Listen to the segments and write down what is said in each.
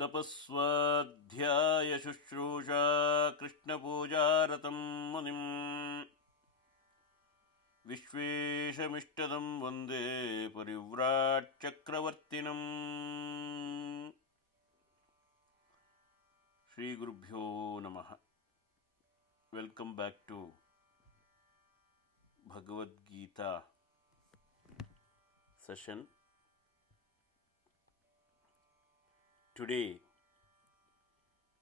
तपस्वाध्यायशुश्रूषा कृष्णपूजारतं मुनिम् विश्वेशमिष्टदं वन्दे परिव्राट्चक्रवर्तिनम् श्रीगुरुभ्यो नमः. Welcome back to Bhagavad Gita session. Today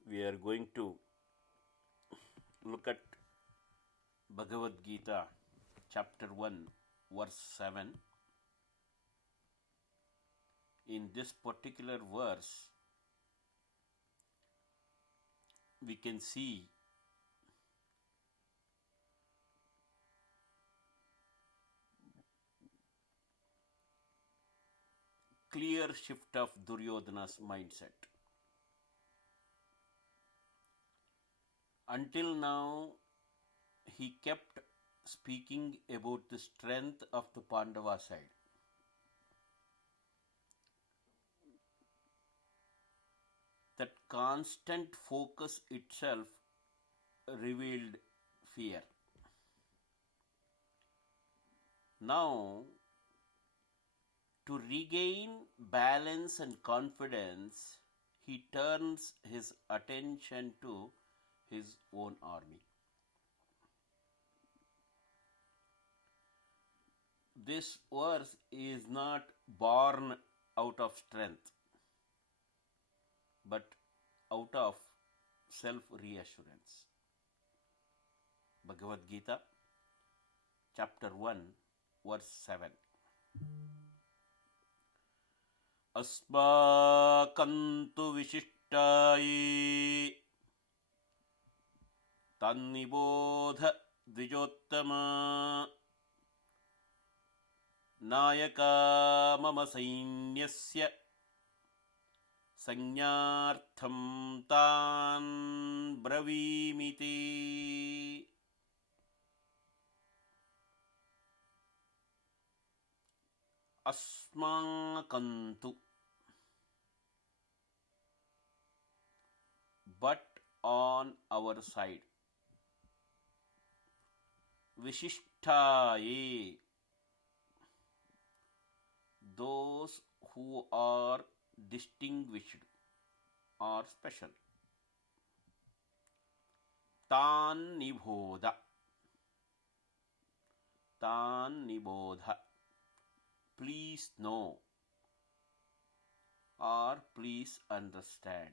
we are going to look at Bhagavad Gita chapter 1 verse 7. In this particular verse we can see clear shift of Duryodhana's mindset. Until now, he kept speaking about the strength of the Pandava side. That constant focus itself revealed fear. Now, to regain balance and confidence, he turns his attention to his own army. This verse is not born out of strength, but out of self-reassurance. Bhagavad Gita, chapter 1, verse 7. अस्माकन्तु विशिष्टायै तन्निबोध द्विजोत्तमा Nykaa मम सैन्यस्य संज्ञार्थं तान् ब्रवीमिति. अस्माकन्तु, but on our side. Vishishtaye, those who are distinguished or special. Tan nibodha, please know or please understand.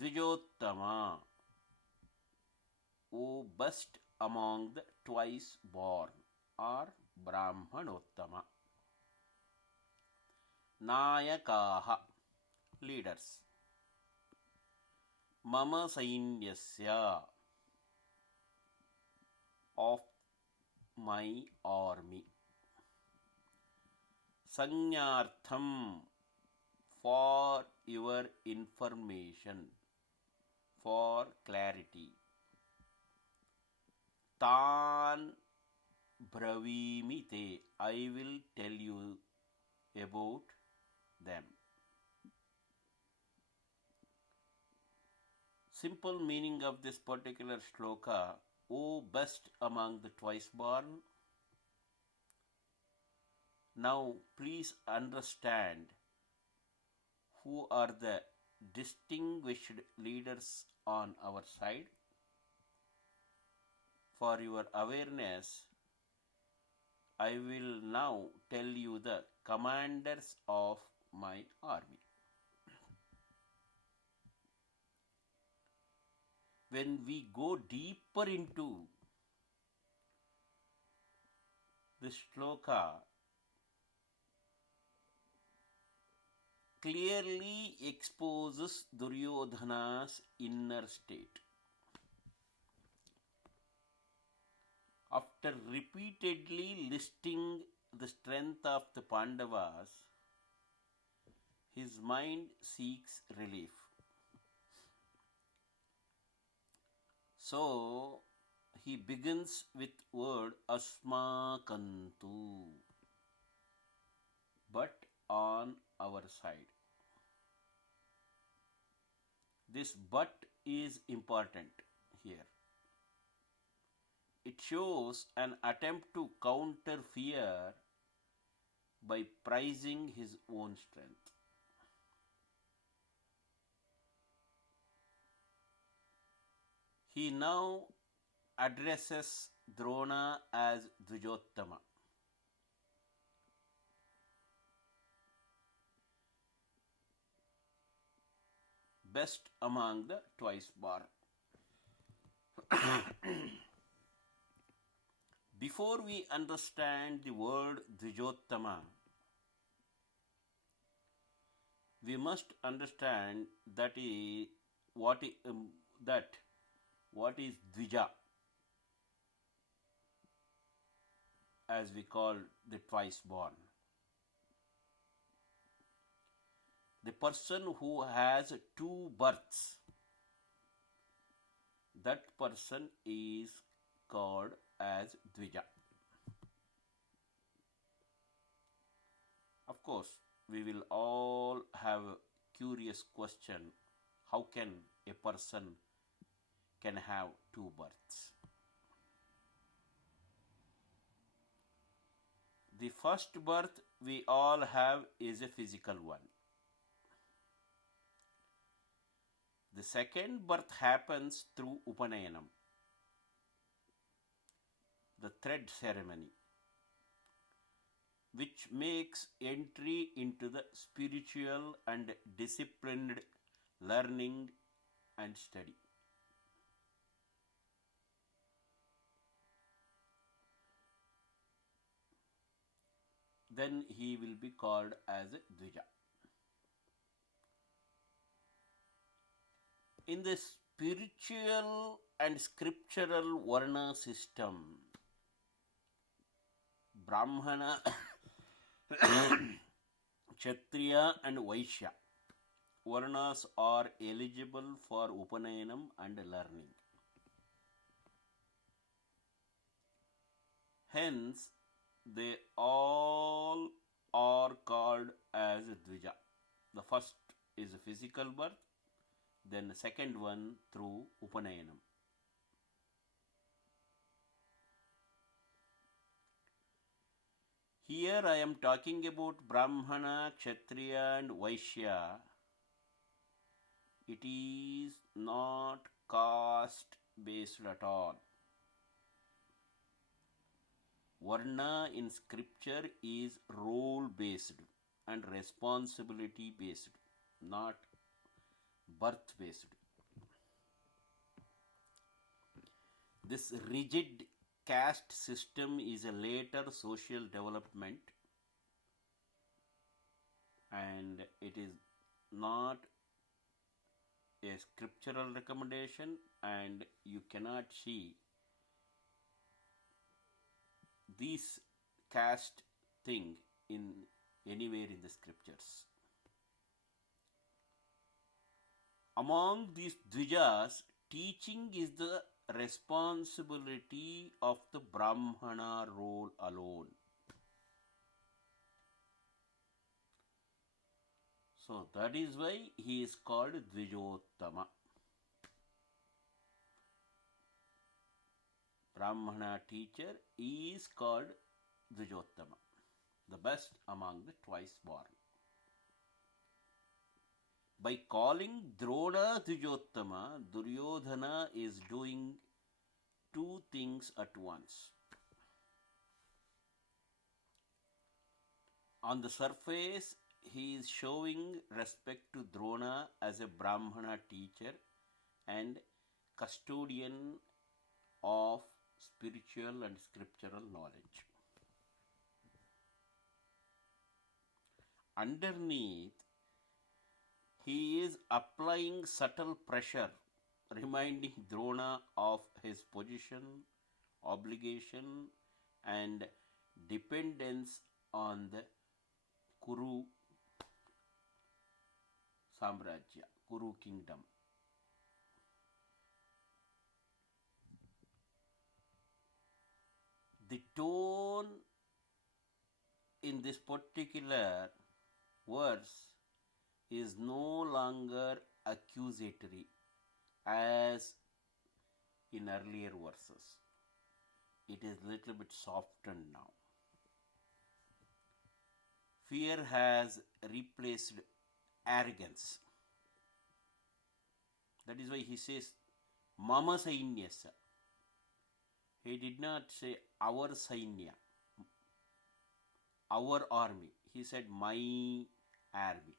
Dvijottama, O best among the twice born, or Brahmanottama. Nayakaha, leaders. Mama Sainyasya, of my army. Sangyartham, for your information, for clarity. Tan bravimite, I will tell you about them. Simple meaning of this particular shloka: O best among the twice born. Now please understand who are the distinguished leaders on our side. For your awareness, I will now tell you the commanders of my army. When we go deeper into this shloka, clearly exposes Duryodhana's inner state. After repeatedly listing the strength of the Pandavas, his mind seeks relief. So, he begins with word asmakantu, but on our side. This but is important here. It shows an attempt to counter fear by prizing his own strength. He now addresses Drona as Duryodhana. Best among the twice born. Before we understand the word Duryodhana, we must understand that what is Dvija, as we call the twice born. The person who has two births, that person is called as Dvija. Of course, we will all have a curious question: how can a person can have two births? The first birth we all have is a physical one. The second birth happens through Upanayanam, the thread ceremony, which makes entry into the spiritual and disciplined learning and study. Then he will be called as a Dvija. In the spiritual and scriptural Varna system, Brahmana, Kshatriya and Vaishya Varnas are eligible for Upanayanam and learning. Hence, they all are called as Dvija. The first is a physical birth, then the second one through Upanayanam. Here I am talking about Brahmana, Kshatriya and Vaishya. It is not caste based at all. Varna in scripture is role based and responsibility based, not birth based. This rigid caste system is a later social development, and it is not a scriptural recommendation, and you cannot see this caste thing in anywhere in the scriptures. Among these Dvijas, teaching is the responsibility of the Brahmana role alone. So that is why he is called Dvijottama. Brahmana teacher is called Dvijottama, the best among the twice born. By calling Drona Dvijottama, Duryodhana is doing two things at once. On the surface, he is showing respect to Drona as a Brahmana teacher and custodian of spiritual and scriptural knowledge. Underneath, he is applying subtle pressure, reminding Drona of his position, obligation, and dependence on the Kuru Samrajya, Kuru kingdom. The tone in this particular verse is no longer accusatory as in earlier verses. It is little bit softened now. Fear has replaced arrogance. That is why he says, Mama Sainyasa. He did not say our Sainya, our army. He said my army.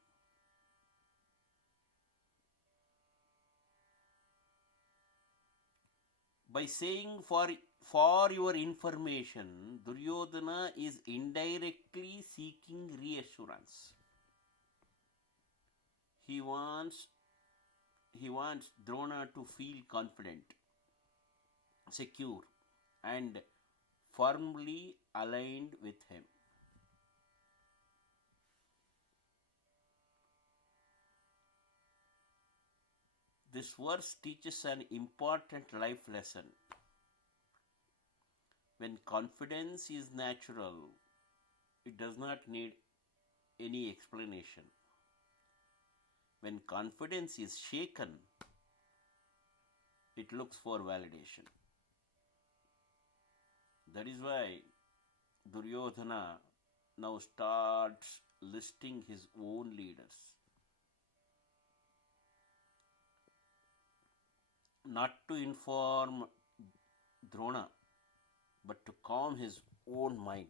By saying for your information, Duryodhana is indirectly seeking reassurance. He wants Drona to feel confident, secure, and firmly aligned with him. This verse teaches an important life lesson. When confidence is natural, it does not need any explanation. When confidence is shaken, it looks for validation. That is why Duryodhana now starts listing his own leaders. Not to inform Drona, but to calm his own mind.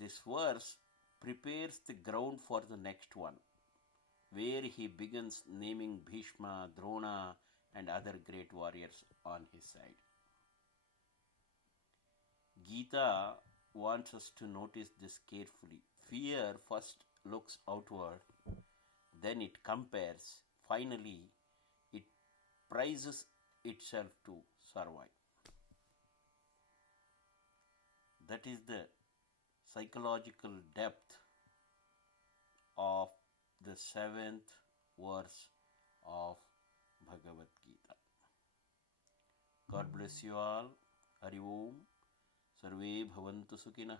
This verse prepares the ground for the next one, where he begins naming Bhishma, Drona, and other great warriors on his side. Gita wants us to notice this carefully. Fear first looks outward, then it compares, finally, it prizes itself to survive. That is the psychological depth of the 7th verse of Bhagavad Gita. God bless you all. Hari Om. Sarve bhavantu sukhinah.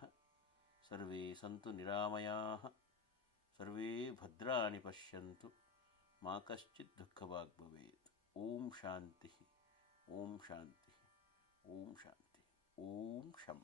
Sarve santu niramayah. Sarve bhadrani pashyantu. Ma kaschit dukkhavag bhavet. Om Shanti. Om Shanti. Om Shanti. Om Sham.